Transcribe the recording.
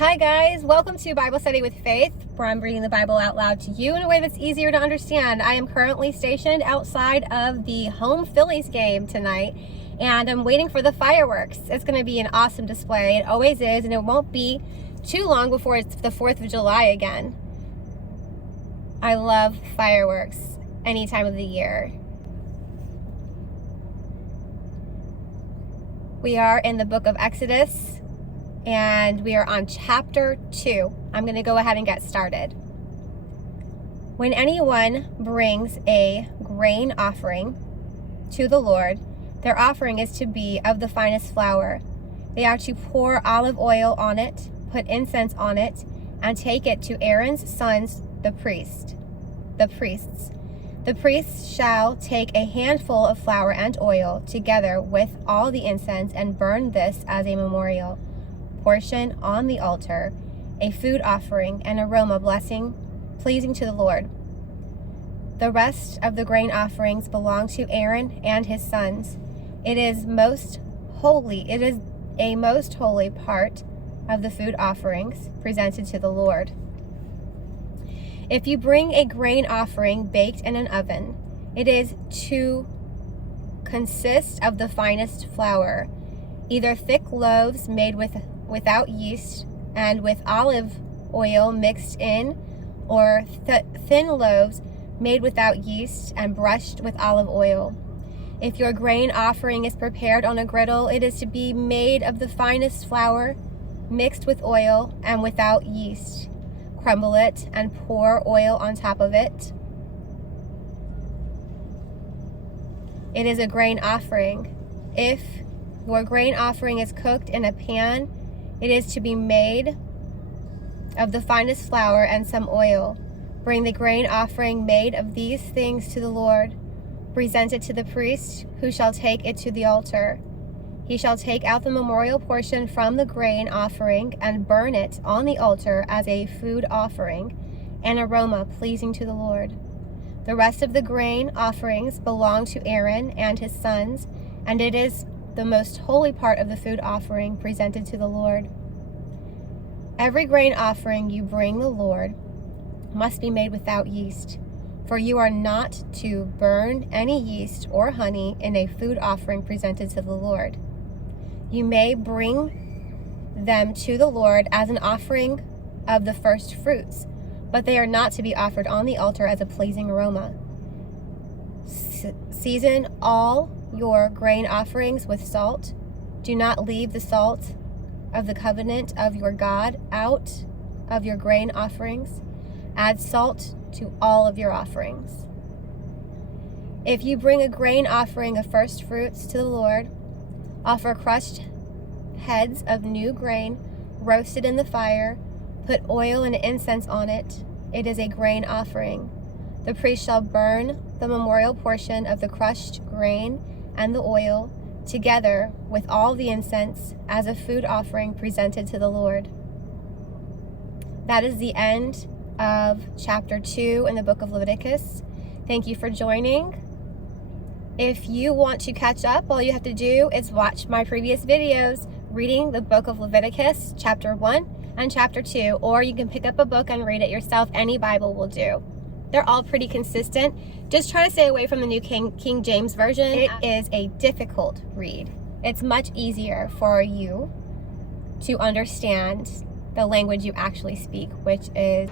Hi guys, welcome to Bible Study with Faith, where I'm reading the Bible out loud to you in a way that's easier to understand. I am currently stationed outside of the home Phillies game tonight, and I'm waiting for the fireworks. It's going to be an awesome display. It always is, and it won't be too long before it's the 4th of July again. I love fireworks any time of the year. We are in the book of Exodus, and we are on chapter 2. I'm going to go ahead and get started. When anyone brings a grain offering to the Lord, their offering is to be of the finest flour. They are to pour olive oil on it, put incense on it, and take it to Aaron's sons, the priests. The priests shall take a handful of flour and oil together with all the incense and burn this as a memorial portion on the altar, a food offering, an aroma pleasing to the Lord. The rest of the grain offerings belong to Aaron and his sons. It is a most holy part of the food offerings presented to the Lord. If you bring a grain offering baked in an oven, it is to consist of the finest flour, either thick loaves made without yeast and with olive oil mixed in, or thin loaves made without yeast and brushed with olive oil. If your grain offering is prepared on a griddle, it is to be made of the finest flour mixed with oil and without yeast. Crumble it and pour oil on top of it. It is a grain offering. If your grain offering is cooked in a pan, it is to be made of the finest flour and some oil. Bring the grain offering made of these things to the Lord. Present it to the priest, who shall take it to the altar. He shall take out the memorial portion from the grain offering and burn it on the altar as a food offering, an aroma pleasing to the Lord. The rest of the grain offerings belong to Aaron and his sons, and it is the most holy part of the food offering presented to the Lord. Every grain offering you bring the Lord must be made without yeast, for you are not to burn any yeast or honey in a food offering presented to the Lord. You may bring them to the Lord as an offering of the first fruits, but they are not to be offered on the altar as a pleasing aroma. Season all your grain offerings with salt. Do not leave the salt of the covenant of your God out of your grain offerings. Add salt to all of your offerings. If you bring a grain offering of first fruits to the Lord, offer crushed heads of new grain, roasted in the fire. Put oil and incense on it. It is a grain offering. The priest shall burn the memorial portion of the crushed grain and the oil, together with all the incense, as a food offering presented to the Lord. That is the end of chapter 2 in the book of Leviticus. Thank you for joining. If you want to catch up, all you have to do is watch my previous videos reading the book of Leviticus, chapter 1 and chapter 2, or you can pick up a book and read it yourself. Any Bible will do. They're all pretty consistent. Just try to stay away from the New King James Version. It is a difficult read. It's much easier for you to understand the language you actually speak, which is